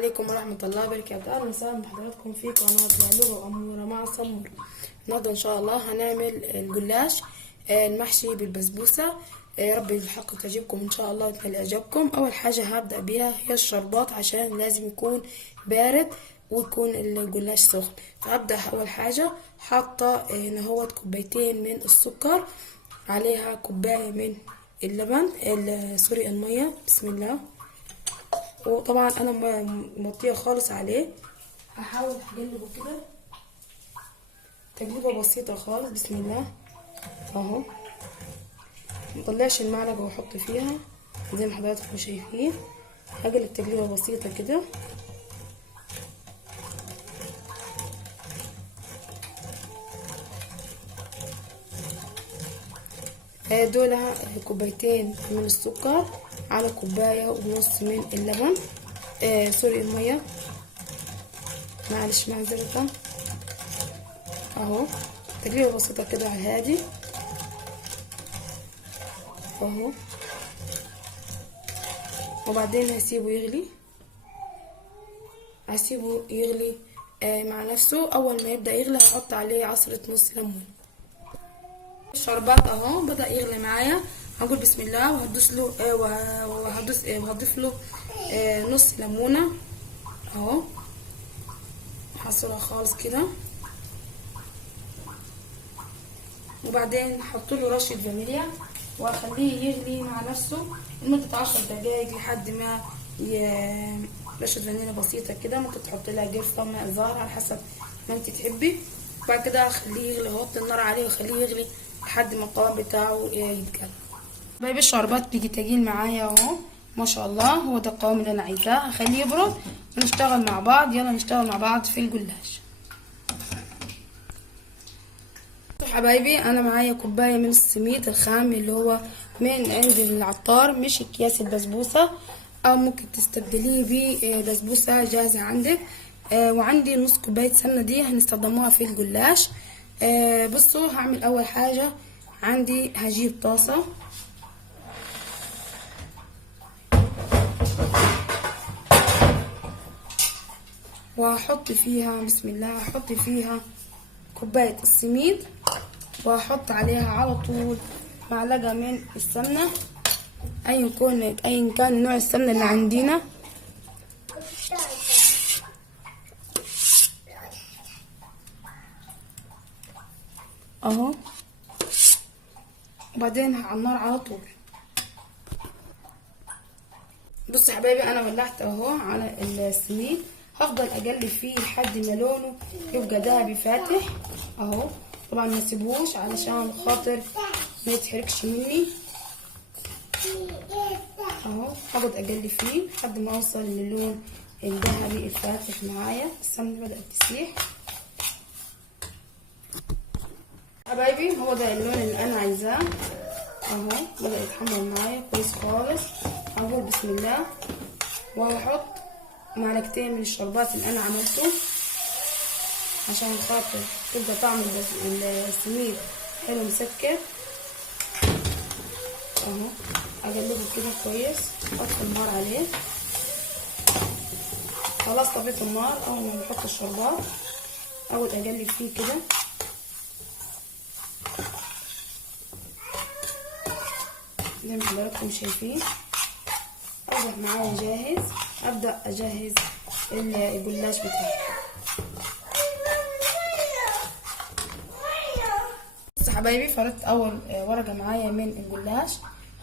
عليكم ورحمة الله وبركاته. أهلا وسهلا بحضراتكم في قناة لؤلؤة وأمورة مع سمر. النهاردة إن شاء الله هنعمل الجلاش المحشي بالبسبوسة. يا رب الحق تعجبكم إن شاء الله وتنال إعجابكم. أول حاجة هبدأ بيها هي الشربات، عشان لازم يكون بارد ويكون الجلاش سخن. فهبدأ أول حاجة حاطة نهوت كوبايتين من السكر، عليها كوباية من اللبن سوري المية. بسم الله. وطبعا انا موطيه خالص عليه. هحاول اقلبه كده تقليبه بسيطه خالص. بسم الله. اهو مطلعش المعلقه واحط فيها زي ما حضراتكم شايفين. هقلب تقليبه بسيطه كده. دول كوبايتين من السكر على كوبايه ونص من اللبن سوري الميه، معلش معذرة. اهو تقليبه بسيطه كده على الهادي اهو. وبعدين هسيبه يغلي، مع نفسه. اول ما يبدا يغلي هحط عليه عصره نص ليمون. الشربات اهو بدا يغلي معايا. هقول بسم الله وهدوس له وهضيف له نص ليمونه اهو، هعصرها خالص كده. وبعدين هحط له رشه فانيليا واخليه يغلي مع نفسه لمده 10 دقايق لحد ما رشه فانيليا بسيطه كده. ممكن تحط لها قرفه ماء زهر على حسب ما انت تحبي. وبعد كده اخليه يغلي، احط النار عليه واخليه يغلي لحد ما القوام بتاعه يتقل. باقي الشربات بيجي تقيل معايا اهو ما شاء الله. هو ده القوام اللي انا عايزاه. هخليه يبرد ونشتغل مع بعض. يلا نشتغل مع بعض في الجلاش. حبايبي انا معايا كوبايه من السميد الخام اللي هو من عند العطار، مش اكياس البسبوسه، او ممكن تستبدليه ببسبوسه جاهزه عندك. وعندي نص كوبايه سمنه، دي هنستخدموها في الجلاش. بصوا هعمل اول حاجه. عندي هجيب طاسه وهحط فيها بسم الله، هحط فيها كوبايه السميد، وهحط عليها على طول معلقه من السمنه ايا كان نوع السمنه اللي عندنا اهو. وبعدين على النار على طول. بصوا يا حبايبي انا ولعت اهو على السميد. هفضل اقلب فيه لحد ما لونه يبقى ذهبي فاتح اهو. طبعا ما اسيبوش علشان خاطر ما يتحرقش مني اهو. هقعد اقلب فيه لحد ما اوصل للون الذهبي الفاتح معايا. السمنه بدات تسيح حبايبي. هو ده اللون اللي انا عايزاه اهو. بدا يتحمر معايا كويس خالص. هقول بسم الله وهحط معلقتين من الشربات اللي انا عملته عشان خاطر تبقى طعم السميد حلو مسكر اهو. اقلبه كده كويس، اطفي النار عليه. خلاص طفيت النار. اول ما بحط الشربات اقعد اقلب فيه كده زي ما حضراتكم شايفين. اصبح معايا جاهز. ابدا اجهز الجلاش بتاعي. بصوا يا حبايبي فردت اول ورقه معايا من الجلاش.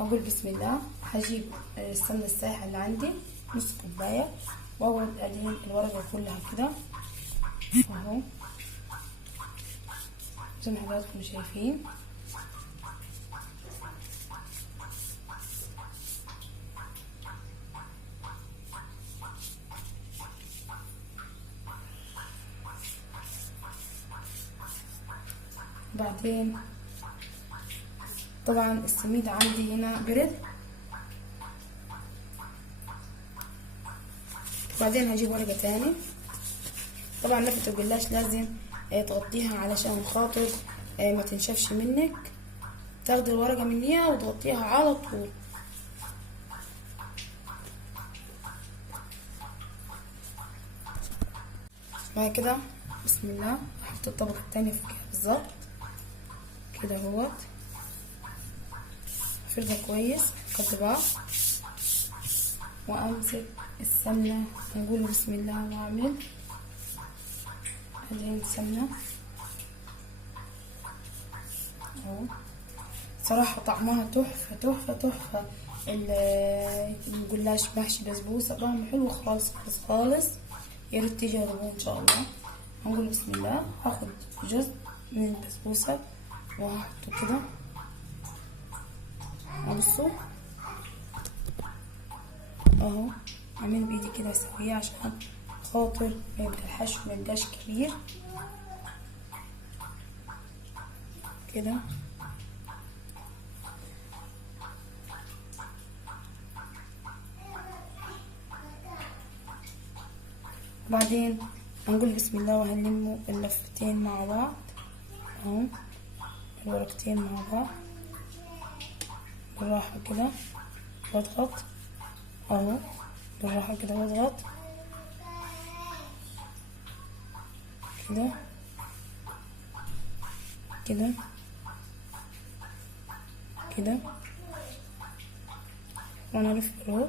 هقول بسم الله. هجيب السمنه السايحه اللي عندي نص كوبايه، واقعد ادهن الورقه كلها كده اهو زي ما حضراتكم شايفين. بعدين طبعا السميد عندي هنا برد. بعدين هجيب ورقة تاني. طبعا لفة الجلاش لازم تغطيها علشان خاطر ما تنشفش منك. تاخدي الورقة منيها وتغطيها على طول بعد كده بسم الله احط الطبقة التانية فوقها بالظبط كده اهوت، افردها كويس قد بعض، وامسك السمنة ونقول بسم الله واعمل ادهن السمنة اهو. صراحة طعمها تحفة تحفة تحفة. الجلاش محشي بسبوسة طعمه حلو خالص خالص خالص، يا ريت تجربوه ان شاء الله. هنقول بسم الله، هاخد جزء من البسبوسة وهحطه كده، بصوا اهو، اعمله بايدي كده اسويه عشان خاطر ما يبقى الحشو ما يبقاش كبير كده. وبعدين هنقول بسم الله وهنلمه اللفتين مع بعض اهو، الورقتين مع بعض بالراحة كده، واضغط اهو بالراحة كده، واضغط كده كده كده، وانا الف اهو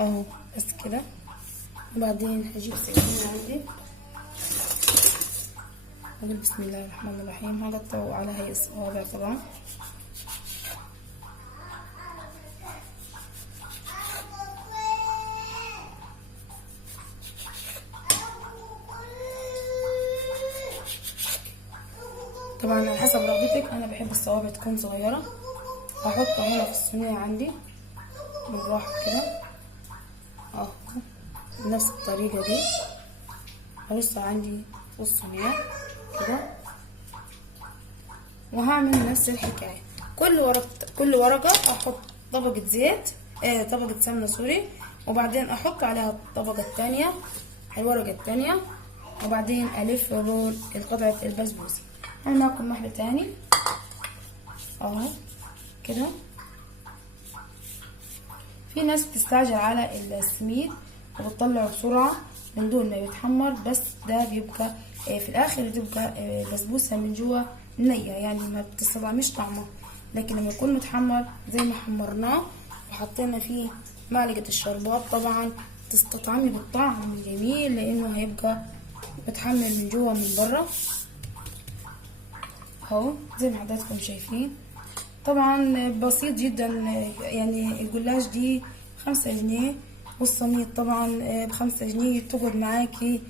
اهو بس كده. وبعدين هجيب سكينة عندي، اقول بسم الله الرحمن الرحيم، هقطعه على هيئة صوابع طبعا. طبعا على حسب رغبتك، انا بحب الصوابع تكون صغيرة. هحطه هنا في الصينية عندي بالراحة كده اهو، بنفس الطريقة دي هرصها عندي في الصينية كده، وهعمل نفس الحكاية. كل ورقة احط طبقة زيت، طبقة سمنة سوري، وبعدين احط عليها الطبقة التانية الورقة التانية، وبعدين الف رول القطعة البسبوسة. هناكل واحدة تاني اهو كده. في ناس بتستعجل على السميد وبتطلعه بسرعة من دون ما يتحمر، بس ده بيبقى في الاخر بتبقى بسبوسة من جوا نية، يعني ما بتستطعمش طعمه. لكن لما يكون متحمر زي ما حمرناه وحطينا فيه معلقة الشربات، طبعا تستطعمي بالطعم الجميل، لانه هيبقى متحمر من جوا ومن برا اهو زي ما حضراتكم شايفين. طبعا بسيط جدا، يعني الجلاش دي 5 جنيه، والصينية طبعا ب5 جنيه، تقعد معاكي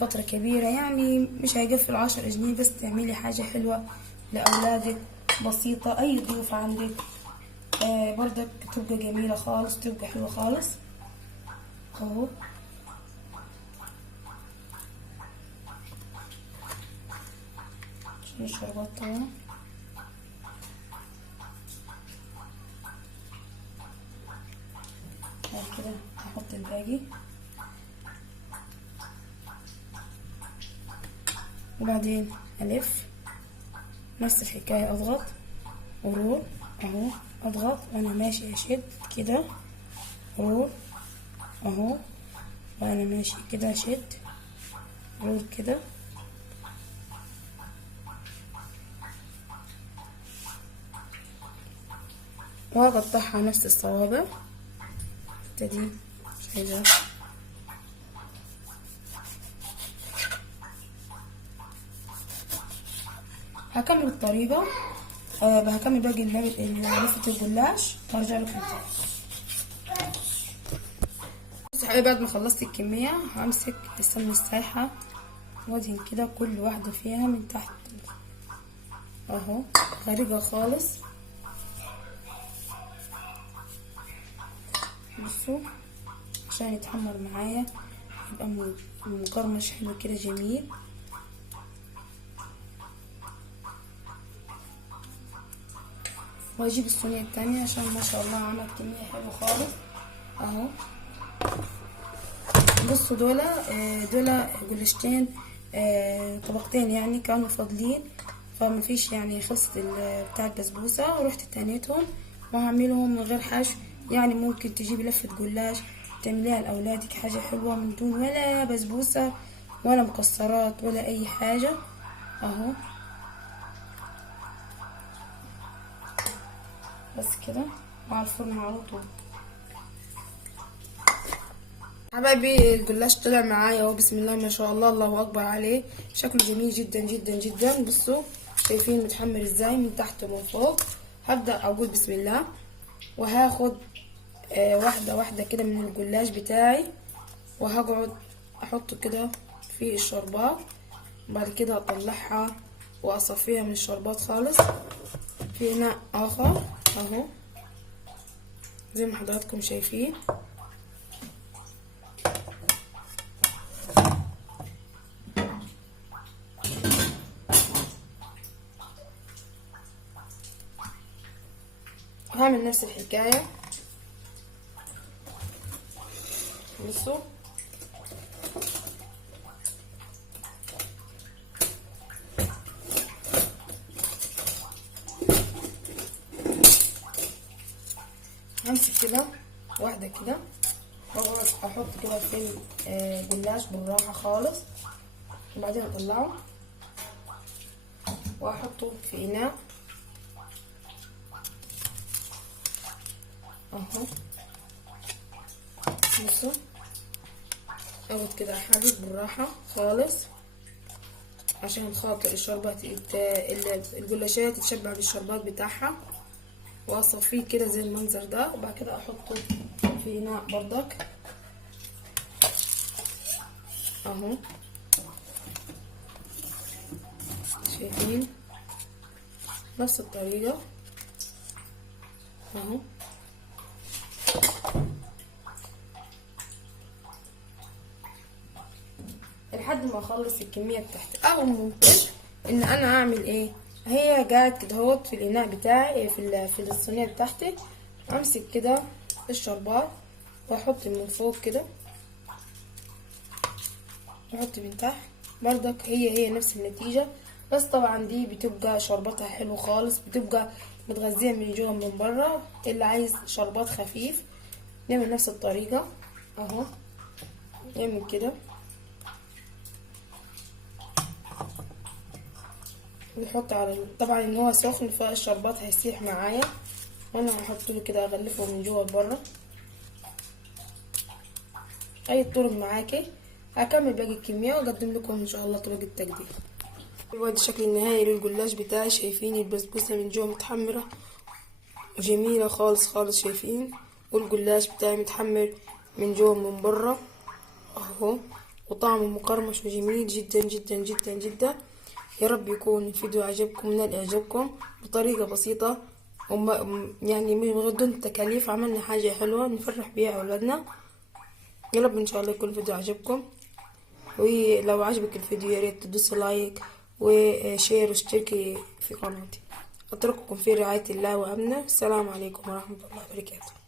فترة كبيرة، يعني مش هيقفل 10 جنيه، بس تعملي حاجة حلوة لأولادك بسيطة. أي ضيوف عندك برضك تبقى جميلة خالص، تبقى حلوة خالص اهو. عشان الشربات طبعا بعد كده هحط الباقي، وبعدين الف نفس الحكايه، اضغط ورول اهو، اضغط وانا ماشي اشد كده رول اهو، وانا ماشي كده اشد رول كده وهقطعها نفس الصوابع. ابتدي شايفه هكمل الطريقة، هكمل باقي لفة الجلاش وارجع لكم تاني. بصوا حبايبي، بعد ما خلصت الكمية همسك السمنة السايحة وادهن كده كل واحدة فيها من تحت اهو، غريقة خالص. بصوا عشان يتحمر معايا يبقى مقرمش حلو كده جميل. واجيب الصينية التانية عشان ما شاء الله عملت كمية حلوة خالص اهو. بصوا دول جلاشتين طبقتين، يعني كانوا فاضلين، فما فيش يعني خلصت بتاع البسبوسة، ورحت تانيتهم وهعملهم من غير حشو. يعني ممكن تجيبي لفة جلاش تعمليها لاولادك حاجه حلوه من دون ولا بسبوسه ولا مكسرات ولا اي حاجه. اهو بس كده مع الفرن على طول. حبايبي الجلاش طلع معايا اهو، بسم الله ما شاء الله، الله اكبر عليه، شكله جميل جدا جدا جدا. بصوا شايفين متحمر ازاي من تحت ومن فوق. هبدأ اقول بسم الله وهاخد واحدة واحدة كده من الجلاش بتاعي، وهقعد احطه كده في الشربات، بعد كده اطلعها واصفيها من الشربات خالص في اناء اخر اهو زي ما حضراتكم شايفين. هعمل نفس الحكاية. بصوا همسك كده واحدة كده واقعد احط كده في الجلاش بالراحة خالص، وبعدين اطلعه واحطه في اناء اهو. بصوا اخد كده احرك بالراحة خالص عشان خاطر الشربات الجلاشات تتشبع بالشربات بتاعها، واصفيه كده زي المنظر ده، وبعد كده احطه في اناء برضك اهو. شايفين نفس الطريقة اهو. لحد ما اخلص الكميه بتاعتي. او ممكن ان انا اعمل ايه، هي قاعد كده اهوت في الاناء بتاعي في الصينيه بتاعتي، امسك كده الشربات واحط من فوق كده واحط من تحت برضك، هي نفس النتيجه، بس طبعا دي بتبقى شربتها حلو خالص، بتبقى متغذيه من جوه من بره. اللي عايز شربات خفيف نعمل نفس الطريقه اهو، نعمل كده ونحط على طبعا ان هو سخن فالشربات هيسيح معايا، وانا هحط له كده اغلفه من جوه لبره. اي طرق معاكي. هكمل باقي الكميه واقدم لكم ان شاء الله طرق التقديم. وادي الشكل النهائي للجلاش بتاعي. شايفين البسبوسه من جوه متحمره وجميله خالص خالص، شايفين، والجلاش بتاعي متحمر من جوه من بره اهو، وطعمه مقرمش وجميل جدا جدا جدا جدا. يا رب يكون الفيديو عجبكم ونال اعجابكم بطريقه بسيطه يعني من دون تكاليف. عملنا حاجه حلوه نفرح بيها اولادنا. يا رب ان شاء الله يكون الفيديو عجبكم، ولو عجبك الفيديو يا ريت تدوس لايك وشير واشتركي في قناتي. اترككم في رعايه الله وامنه. السلام عليكم ورحمه الله وبركاته.